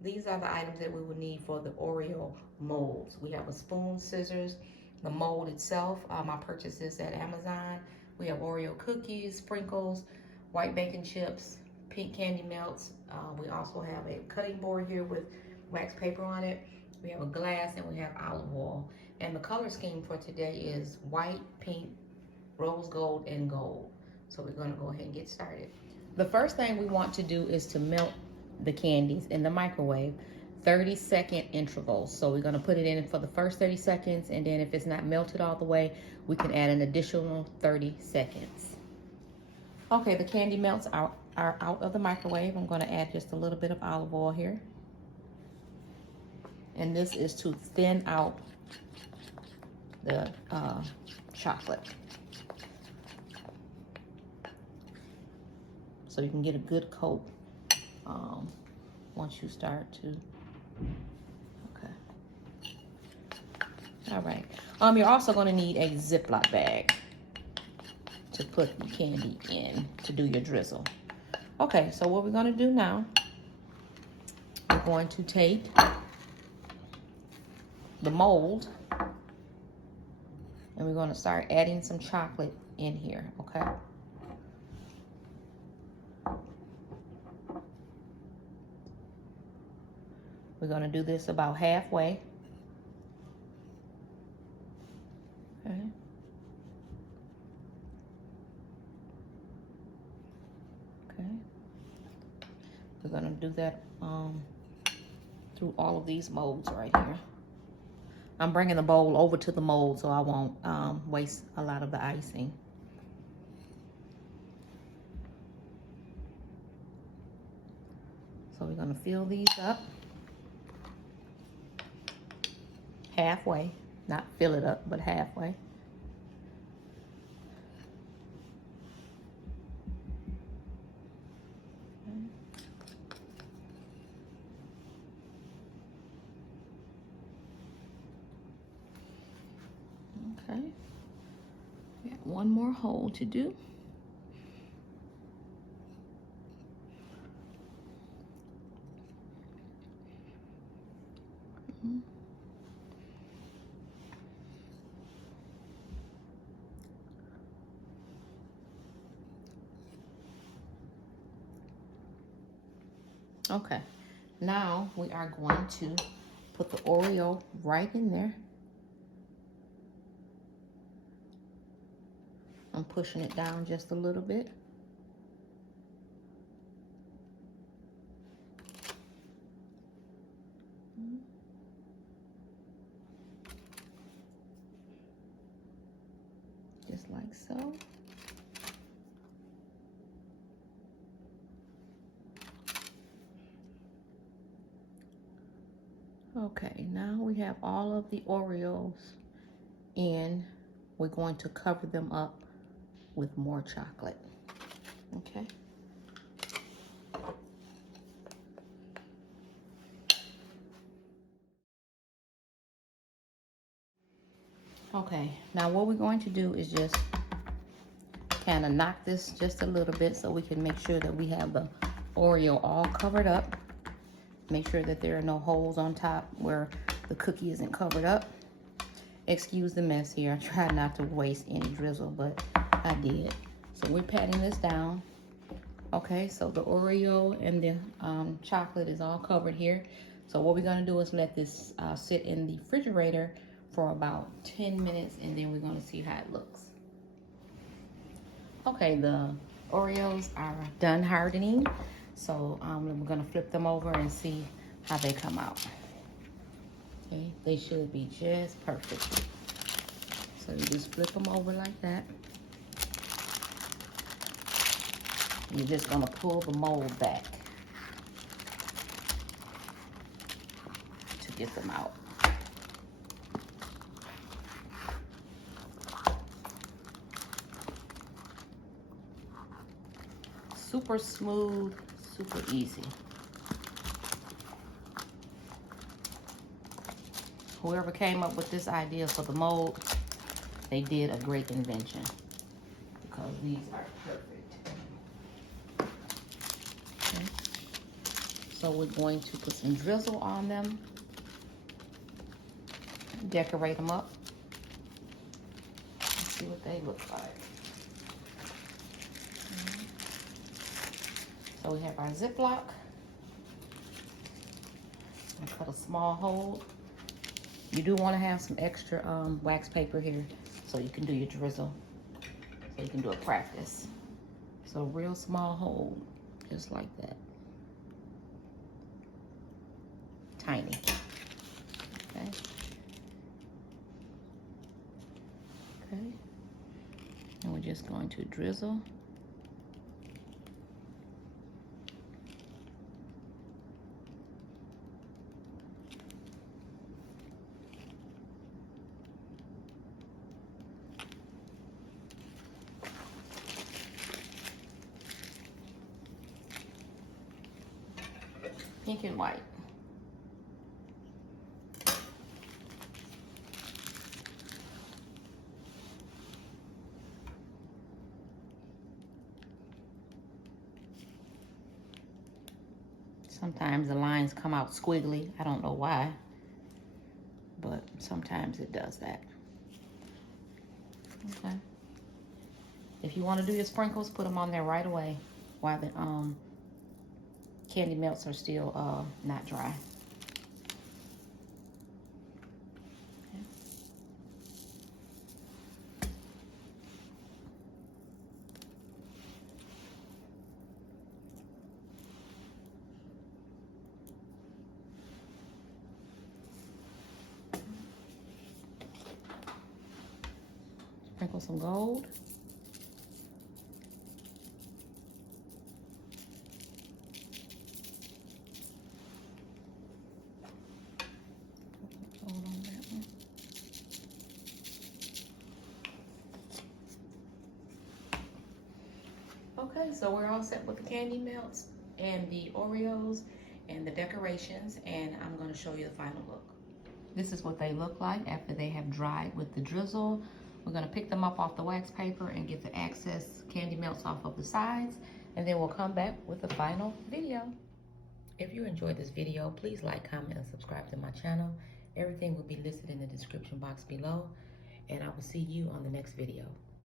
These are the items that we will need for the Oreo molds. We have a spoon, scissors, the mold itself. I purchased this at Amazon. We have Oreo cookies, sprinkles, white bacon chips, pink candy melts. We also have a cutting board here with wax paper on it. We have a glass and we have olive oil. And the color scheme for today is white, pink, rose gold, and gold. So we're gonna go ahead and get started. The first thing we want to do is to melt the candies in the microwave, 30-second intervals. So we're gonna put it in for the first 30 seconds, and then if it's not melted all the way, we can add an additional 30 seconds. Okay, the candy melts are out of the microwave. I'm gonna add just a little bit of olive oil here. And this is to thin out the chocolate, so you can get a good coat once you start to, okay. All right, you're also gonna need a Ziplock bag to put the candy in to do your drizzle. Okay, so what we're gonna do now, we're going to take the mold and we're gonna start adding some chocolate in here, okay? We're gonna do this about halfway. Okay. Okay. We're gonna do that through all of these molds right here. I'm bringing the bowl over to the mold so I won't waste a lot of the icing. So we're gonna fill these up halfway, not fill it up, but halfway. Okay, we got one more hole to do. Okay, now we are going to put the Oreo right in there. I'm pushing it down just a little bit. Just like so. Okay, now we have all of the Oreos in. We're going to cover them up with more chocolate. Okay. Okay, now what we're going to do is just kind of knock this just a little bit so we can make sure that we have the Oreo all covered up. Make sure that there are no holes on top where the cookie isn't covered up. Excuse the mess here. I tried not to waste any drizzle, but I did. So we're patting this down. Okay, so the Oreo and the chocolate is all covered here. So what we're gonna do is let this sit in the refrigerator for about 10 minutes, and then we're gonna see how it looks. Okay, the Oreos are done hardening. So we're gonna flip them over and see how they come out. Okay, they should be just perfect. So you just flip them over like that. You're just gonna pull the mold back to get them out. Super smooth, super easy. Whoever came up with this idea for the mold, they did a great invention, because these are perfect. Okay. So we're going to put some drizzle on them, decorate them up. Let's see what they look like. So we have our Ziplock. I cut a small hole. You do want to have some extra wax paper here so you can do your drizzle. So you can do a practice. So real small hole, just like that. Tiny. Okay. Okay. And we're just going to drizzle. Pink and white. Sometimes the lines come out squiggly. I don't know why, but sometimes it does that. Okay. If you want to do your sprinkles, put them on there right away while the candy melts are still not dry. Okay. Sprinkle some gold. Okay, so we're all set with the candy melts and the Oreos and the decorations, and I'm going to show you the final look. This is what they look like after they have dried with the drizzle. We're going to pick them up off the wax paper and get the excess candy melts off of the sides, and then we'll come back with the final video. If you enjoyed this video, please like, comment, and subscribe to my channel. Everything will be listed in the description box below, and I will see you on the next video.